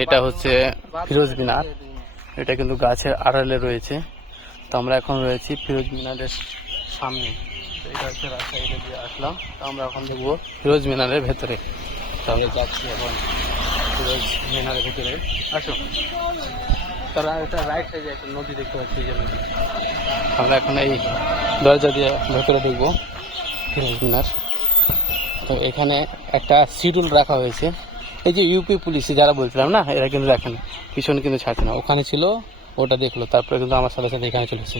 এটা হচ্ছে ফিরোজ মিনার। এটা কিন্তু গাছের আড়ালে রয়েছে। তো আমরা এখন রয়েছি ফিরোজ মিনারের সামনে। তো এটা হচ্ছে রাস্তা, এটা দিয়ে আসলাম। তো আমরা এখন দেখবো ফিরোজ মিনারের ভেতরে। তো আমরা যাচ্ছি এখন ফিরোজ মিনারের ভেতরে। আসো, তারা এটা রাইট সাইডে একটা নদী দেখতে পাচ্ছি, এই যে নদী। আমরা এখন এই দরজা দিয়ে ভেতরে দেখবো ফিরোজ মিনার। তো এখানে একটা শিডিউল রাখা হয়েছে। এই যে ইউপি পুলিশে যারা বলছিলাম না, এরা কিন্তু দেখেন পিছনে কিন্তু ছাড়ছে না। ওখানে ছিল, ওটা দেখলো, তারপরে কিন্তু আমার সাথে সাথে এখানে চলেছে।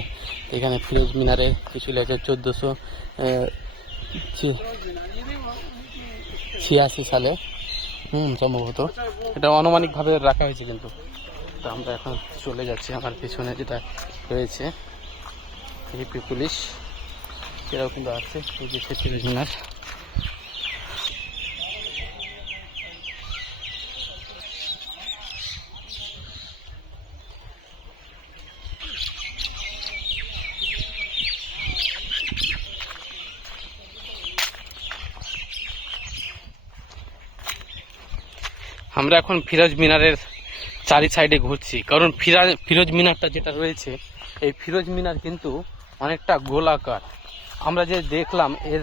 এখানে ফিরোজ মিনারে কিছু লেখে 1486 সালে সম্ভবত। এটা আনুমানিকভাবে রাখা হয়েছে কিন্তু। তো আমরা এখন চলে যাচ্ছি, আমার পিছনে যেটা রয়েছে ইউপি পুলিশ, সেটাও কিন্তু আছে। এই যে ফিরোজ মিনার। আমরা এখন ফিরোজ মিনারের চারি সাইডে ঘুরছি, কারণ ফিরোজ মিনারটা যেটা রয়েছে, এই ফিরোজ মিনার কিন্তু অনেকটা গোলাকার। আমরা যে দেখলাম এর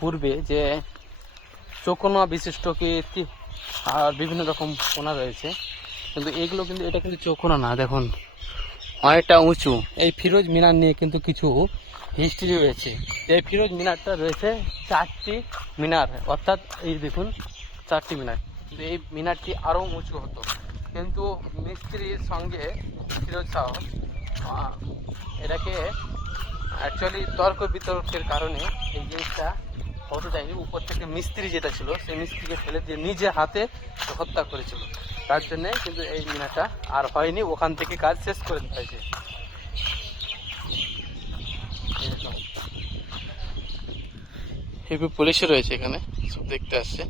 পূর্বে যে চৌকোনা বিশিষ্ট কীর্তি আর বিভিন্ন রকম কোণা রয়েছে, কিন্তু এগুলো কিন্তু, এটা কিন্তু চৌকোনা না, দেখুন অনেকটা উঁচু। এই ফিরোজ মিনার নিয়ে কিন্তু কিছু হিস্ট্রি রয়েছে। এই ফিরোজ মিনারটা রয়েছে 4টি মিনার, অর্থাৎ এই দেখুন 4টি মিনার। কিন্তু এই মিনারটি আরও উঁচু হতো, কিন্তু মিস্ত্রির সঙ্গে ফিরোজ শাহ এটাকে অ্যাকচুয়ালি তর্ক বিতর্কের কারণে এই জিনিসটা হতে যায়নি। উপর থেকে মিস্ত্রি যেটা ছিল, সেই মিস্ত্রিকে ফেলে দিয়ে নিজে হাতে হত্যা করেছিল। তার জন্যে কিন্তু এই মিনারটা আর হয়নি, ওখান থেকে কাজ শেষ করে দিতে হয়েছে। হেভি পুলিশও রয়েছে এখানে, সব দেখতে আসছে।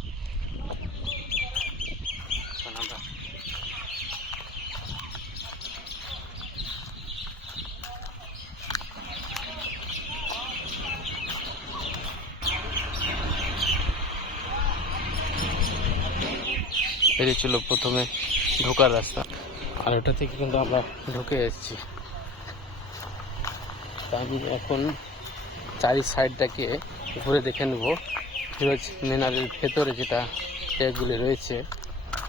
এটি ছিল প্রথমে ঢোকার রাস্তা, আর ওটা থেকে কিন্তু আমরা ঢুকে এসেছি। আমি এখন চারি সাইডটাকে ঘুরে দেখে নেব ফিরোজ মিনারের ভেতরে যেটা এগুলি রয়েছে,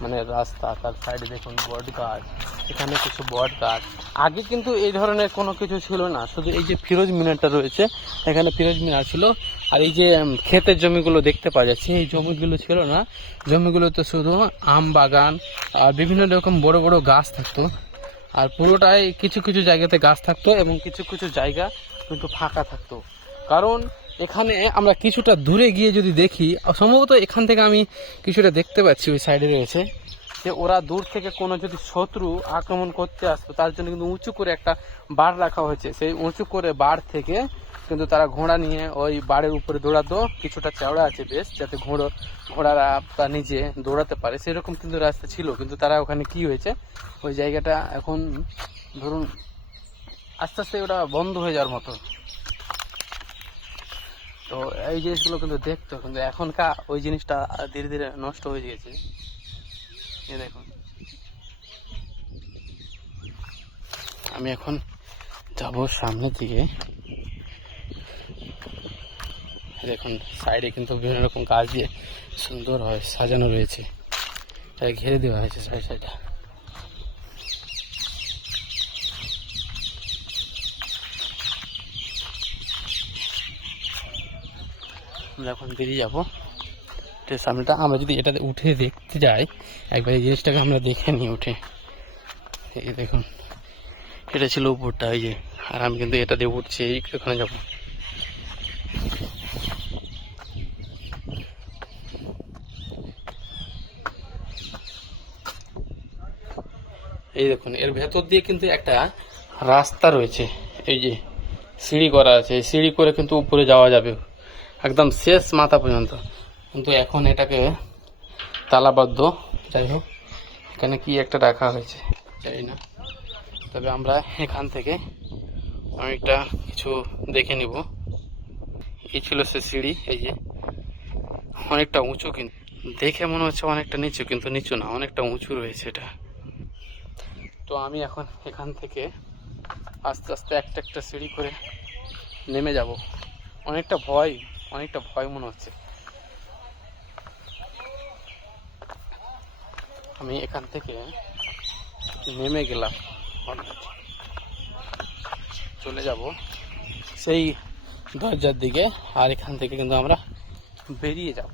মানে রাস্তা, তার সাইডে দেখুন বট গাছ, এখানে কিছু বট গাছ। আগে কিন্তু এই ধরনের কোনো কিছু ছিল না, শুধু এই যে ফিরোজ মিনারটা রয়েছে, এখানে ফিরোজ মিনার ছিল। আর এই যে ক্ষেতের জমিগুলো দেখতে পাওয়া যাচ্ছে, এই জমিগুলো ছিল না। জমিগুলোতে শুধু আম বাগান আর বিভিন্ন রকম বড় বড় গাছ থাকতো। আর পুরোটাই কিছু কিছু জায়গাতে গাছ থাকতো এবং কিছু কিছু জায়গা কিন্তু ফাঁকা থাকতো। কারণ এখানে আমরা কিছুটা দূরে গিয়ে যদি দেখি, সম্ভবত এখান থেকে আমি কিছুটা দেখতে পাচ্ছি, ওই সাইডে রয়েছে যে ওরা দূর থেকে কোনো যদি শত্রু আক্রমণ করতে আসতো, তার জন্য কিন্তু উঁচু করে একটা বাড় রাখা হয়েছে। সেই উঁচু করে বাড় থেকে কিন্তু তারা ঘোড়া নিয়ে ওই বাড়ের উপরে দৌড়াতো। কিছুটা চওড়া আছে বেশ, যাতে ঘোড়ারা তা নিজে দৌড়াতে পারে, সেরকম কিন্তু রাস্তা ছিল। কিন্তু তারা ওখানে কি হয়েছে, ওই জায়গাটা এখন ধরুন আস্তে আস্তে ওটা বন্ধ হয়ে যাওয়ার মতো। তো এই জিনিসগুলো কিন্তু দেখতো, কিন্তু এখনকার ওই জিনিসটা ধীরে ধীরে নষ্ট হয়ে গেছে। এই দেখুন, আমি এখন যাব সামনের দিকে। দেখুন সাইডে কিন্তু বিভিন্ন রকম গাছ দিয়ে সুন্দর হয় সাজানো রয়েছে, তাই ঘিরে দেওয়া হয়েছে সাইড সাইডে। আমরা এখন বেরিয়ে যাবো সামনেটা। আমরা যদি এটাতে উঠে দেখতে যাই একবার, এই জিনিসটাকে আমরা দেখে নিই উঠে। এই দেখুন, এটা ছিল উপরটা, এই যে, আর আমি কিন্তু এটা দিয়ে উঠছি, ওখানে যাবো। এই দেখুন, এর ভেতর দিয়ে কিন্তু একটা রাস্তা রয়েছে, এই যে সিঁড়ি করা আছে, এই সিঁড়ি করে কিন্তু উপরে যাওয়া যাবে একদম শেষ মাথা পর্যন্ত। কিন্তু এখন এটাকে তালাবদ্ধ। যাই হোক, এখানে কি একটা রাখা হয়েছে জানি না, তবে আমরা এখান থেকে অনেকটা কিছু দেখে নিব। এই ছিল সে সিঁড়ি, এই যে অনেকটা উঁচু, কিন্তু দেখে মনে হচ্ছে অনেকটা নিচু, কিন্তু নিচু না, অনেকটা উঁচু রয়েছে এটা। তো আমি এখন এখান থেকে আস্তে আস্তে একটা একটা সিঁড়ি করে নেমে যাব। অনেকটা ভয় মনে হচ্ছে। আমি এখান থেকে নেমে গেলাম, চলে যাব সেই দরজার দিকে, আর এখান থেকে কিন্তু আমরা বেরিয়ে যাব।